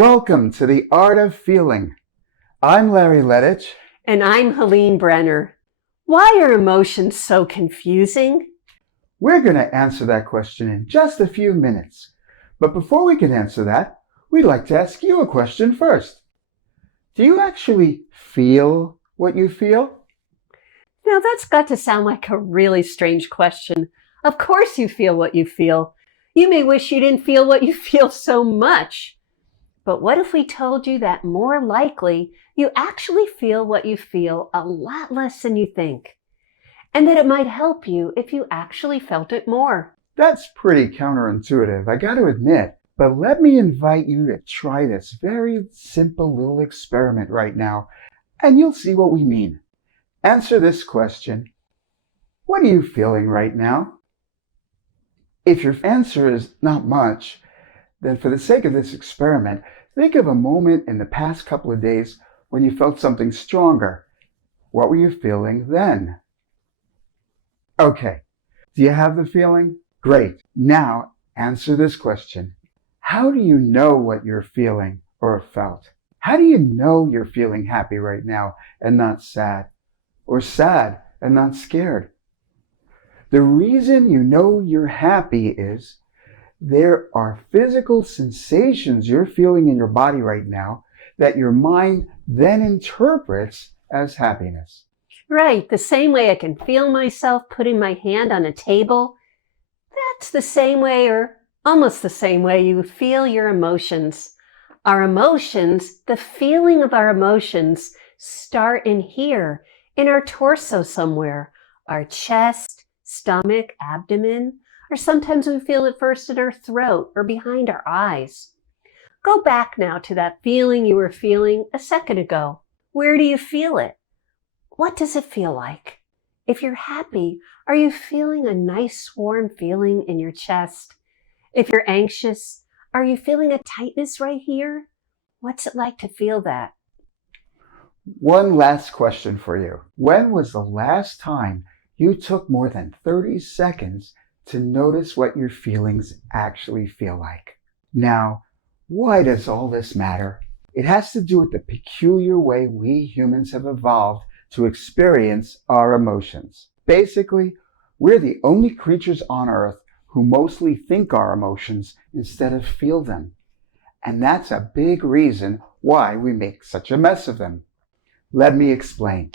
Welcome to the Art of Feeling. I'm Larry Lettich. And I'm Helene Brenner. Why are emotions so confusing? We're going to answer that question in just a few minutes. But before we can answer that, we'd like to ask you a question first. Do you actually feel what you feel? Now that's got to sound like a really strange question. Of course you feel what you feel. You may wish you didn't feel what you feel so much. But what if we told you that more likely you actually feel what you feel a lot less than you think, and that it might help you if you actually felt it more? That's pretty counterintuitive, I got to admit. But let me invite you to try this very simple little experiment right now, and you'll see what we mean. Answer this question. What are you feeling right now? If your answer is not much, then for the sake of this experiment, think of a moment in the past couple of days when you felt something stronger. What were you feeling then? Okay, do you have the feeling? Great. Now answer this question. How do you know what you're feeling or felt? How do you know you're feeling happy right now and not sad? Or sad and not scared? The reason you know you're happy is there are physical sensations you're feeling in your body right now that your mind then interprets as happiness. Right, the same way I can feel myself putting my hand on a table, that's the same way, or almost the same way, you feel your emotions. Our emotions, the feeling of our emotions, start in here, in our torso somewhere, our chest, stomach, abdomen, or sometimes we feel it first in our throat or behind our eyes. Go back now to that feeling you were feeling a second ago. Where do you feel it? What does it feel like? If you're happy, are you feeling a nice warm feeling in your chest? If you're anxious, are you feeling a tightness right here? What's it like to feel that? One last question for you. When was the last time you took more than 30 seconds to notice what your feelings actually feel like? Now, why does all this matter? It has to do with the peculiar way we humans have evolved to experience our emotions. Basically, we're the only creatures on Earth who mostly think our emotions instead of feel them. And that's a big reason why we make such a mess of them. Let me explain.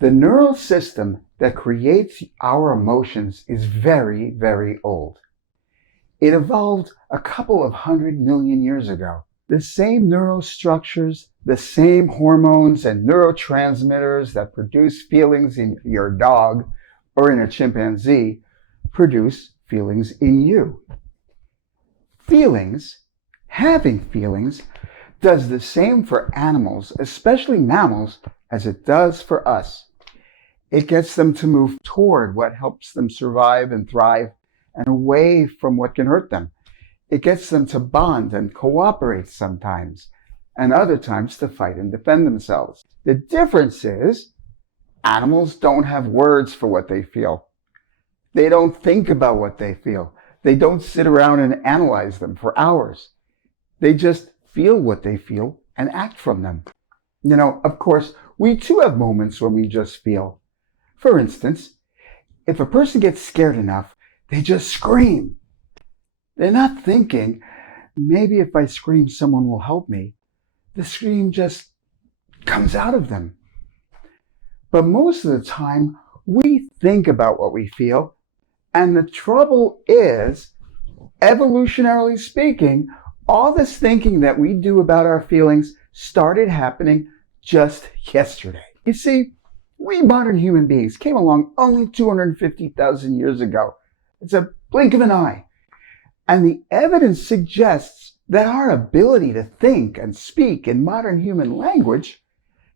The neural system that creates our emotions is very, very old. It evolved a couple of 100 million years ago. The same neural structures, the same hormones and neurotransmitters that produce feelings in your dog or in a chimpanzee produce feelings in you. Feelings, having feelings, does the same for animals, especially mammals, as it does for us. It gets them to move toward what helps them survive and thrive and away from what can hurt them. It gets them to bond and cooperate sometimes, and other times to fight and defend themselves. The difference is animals don't have words for what they feel. They don't think about what they feel. They don't sit around and analyze them for hours. They just feel what they feel and act from them. You know, of course, we too have moments when we just feel. For instance, if a person gets scared enough, they just scream. They're not thinking, maybe if I scream, someone will help me. The scream just comes out of them. But most of the time, we think about what we feel. And the trouble is, evolutionarily speaking, all this thinking that we do about our feelings started happening just yesterday. You see, we modern human beings came along only 250,000 years ago. It's a blink of an eye. And the evidence suggests that our ability to think and speak in modern human language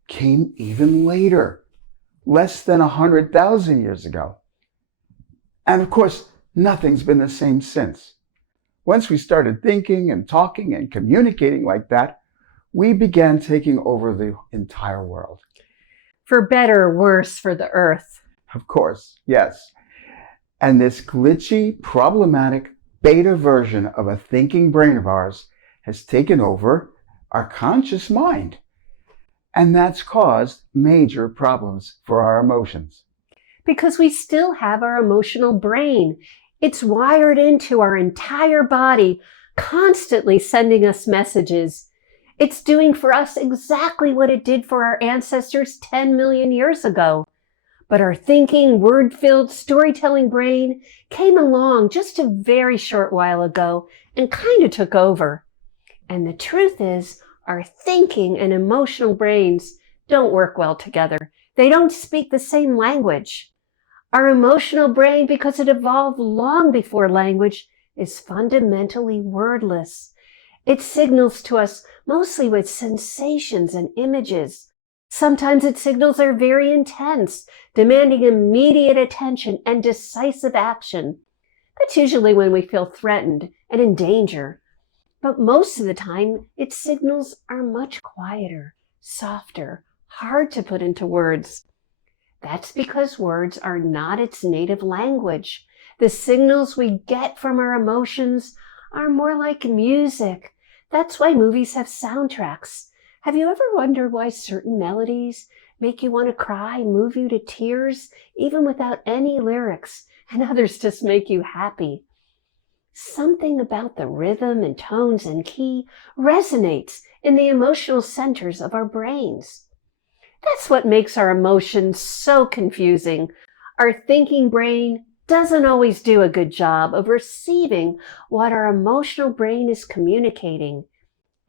came even later, less than 100,000 years ago. And of course, nothing's been the same since. Once we started thinking and talking and communicating like that, we began taking over the entire world. For better or worse for the earth. Of course, yes. And this glitchy, problematic beta version of a thinking brain of ours has taken over our conscious mind. And that's caused major problems for our emotions. Because we still have our emotional brain. It's wired into our entire body, constantly sending us messages. It's doing for us exactly what it did for our ancestors 10 million years ago. But our thinking, word-filled, storytelling brain came along just a very short while ago and kind of took over. And the truth is, our thinking and emotional brains don't work well together. They don't speak the same language. Our emotional brain, because it evolved long before language, is fundamentally wordless. It signals to us mostly with sensations and images. Sometimes its signals are very intense, demanding immediate attention and decisive action. That's usually when we feel threatened and in danger. But most of the time, its signals are much quieter, softer, hard to put into words. That's because words are not its native language. The signals we get from our emotions are more like music. That's why movies have soundtracks. Have you ever wondered why certain melodies make you want to cry, move you to tears, even without any lyrics, and others just make you happy? Something about the rhythm and tones and key resonates in the emotional centers of our brains. That's what makes our emotions so confusing. Our thinking brain doesn't always do a good job of receiving what our emotional brain is communicating,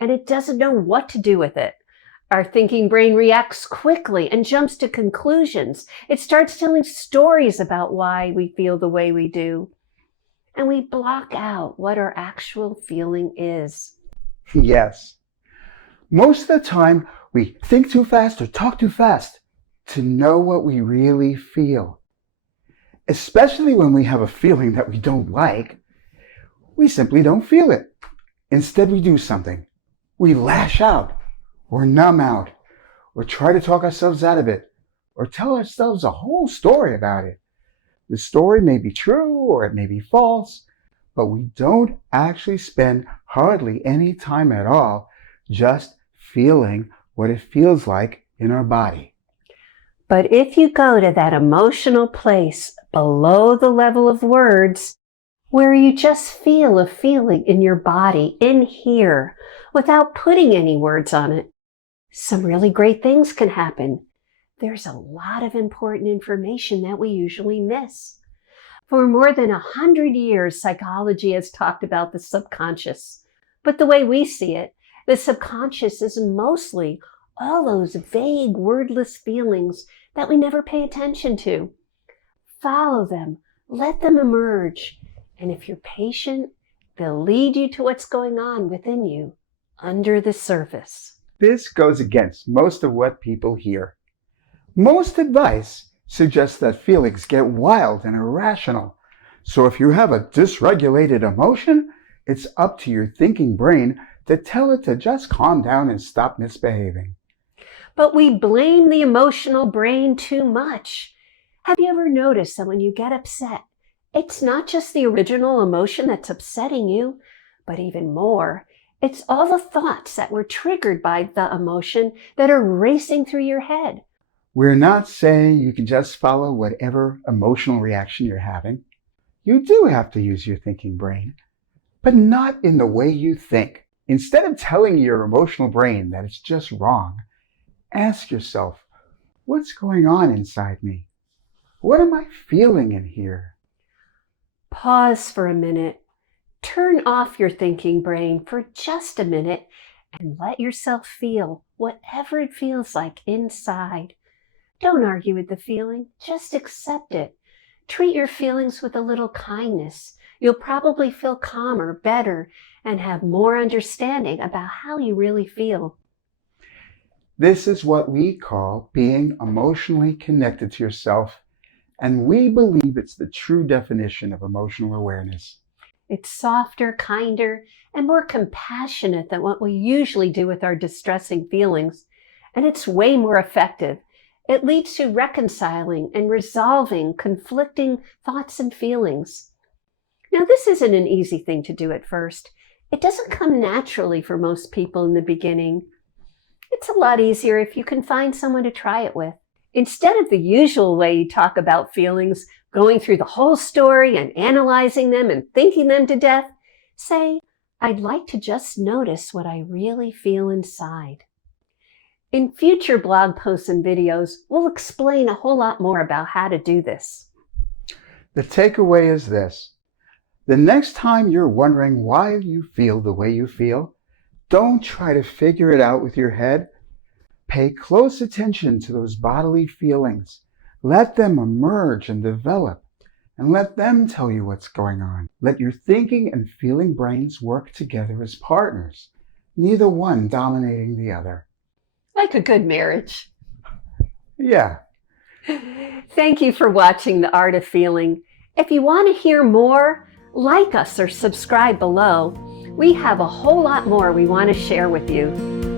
and it doesn't know what to do with it. Our thinking brain reacts quickly and jumps to conclusions. It starts telling stories about why we feel the way we do, and we block out what our actual feeling is. Yes. Most of the time, we think too fast or talk too fast to know what we really feel. Especially when we have a feeling that we don't like, we simply don't feel it. Instead, we do something. We lash out, or numb out, or try to talk ourselves out of it, or tell ourselves a whole story about it. The story may be true or it may be false, but we don't actually spend hardly any time at all just feeling what it feels like in our body. But if you go to that emotional place below the level of words, where you just feel a feeling in your body, in here, without putting any words on it, some really great things can happen. There's a lot of important information that we usually miss. For more than 100 years, psychology has talked about the subconscious. But the way we see it, the subconscious is mostly all those vague, wordless feelings that we never pay attention to. Follow them, let them emerge, and if you're patient, they'll lead you to what's going on within you, under the surface. This goes against most of what people hear. Most advice suggests that feelings get wild and irrational. So if you have a dysregulated emotion, it's up to your thinking brain to tell it to just calm down and stop misbehaving. But we blame the emotional brain too much. Have you ever noticed that when you get upset, it's not just the original emotion that's upsetting you, but even more, it's all the thoughts that were triggered by the emotion that are racing through your head. We're not saying you can just follow whatever emotional reaction you're having. You do have to use your thinking brain, but not in the way you think. Instead of telling your emotional brain that it's just wrong, ask yourself, what's going on inside me? What am I feeling in here? Pause for a minute. Turn off your thinking brain for just a minute and let yourself feel whatever it feels like inside. Don't argue with the feeling, just accept it. Treat your feelings with a little kindness. You'll probably feel calmer, better, and have more understanding about how you really feel. This is what we call being emotionally connected to yourself, and we believe it's the true definition of emotional awareness. It's softer, kinder, and more compassionate than what we usually do with our distressing feelings, and it's way more effective. It leads to reconciling and resolving conflicting thoughts and feelings. Now, this isn't an easy thing to do at first. It doesn't come naturally for most people in the beginning. It's a lot easier if you can find someone to try it with. Instead of the usual way you talk about feelings, going through the whole story and analyzing them and thinking them to death, say, I'd like to just notice what I really feel inside. In future blog posts and videos, we'll explain a whole lot more about how to do this. The takeaway is this. The next time you're wondering why you feel the way you feel, don't try to figure it out with your head. Pay close attention to those bodily feelings. Let them emerge and develop, and let them tell you what's going on. Let your thinking and feeling brains work together as partners, neither one dominating the other. Like a good marriage. Yeah. Thank you for watching The Art of Feeling. If you want to hear more, like us or subscribe below. We have a whole lot more we want to share with you.